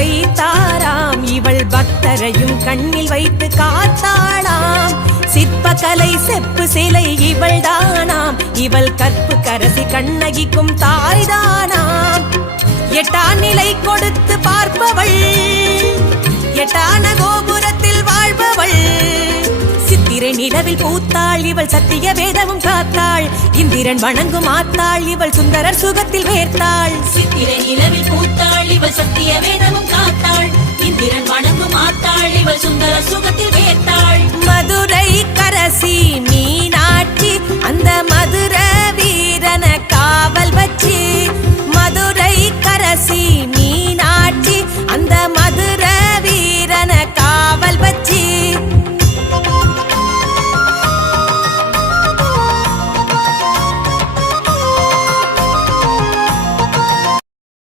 வைத்தாராம். இவள் பக்தரையும் கண்ணில் வைத்து காத்தாளாம். சிற்பக்கலை செப்பு சிலை இவள் தானாம். இவள் கற்பு கரசி கண்ணகிக்கும் தாய்தானாம். எட்டாம் நிலை கொடுத்து பார்ப்பவள், எட்டான கோபுரத்தில் வாழ்பவள். சித்திரை நிலவில் பூத்தாள் இவள், சத்திய வேதமும் காத்தாள். இந்திரன் வணங்கும் ஆத்தாள் இவள், சுந்தரர் சுகத்தில் வேர்த்தாள். சித்திரை நிலவில் பூத்தாள் இவள், சத்திய வேதமும் காத்தாள். இந்திரன் வணங்கும் ஆத்தாள் இவள், சுந்தரர் சுகத்தில் வேர்த்தாள். மதுரை கரசி நீ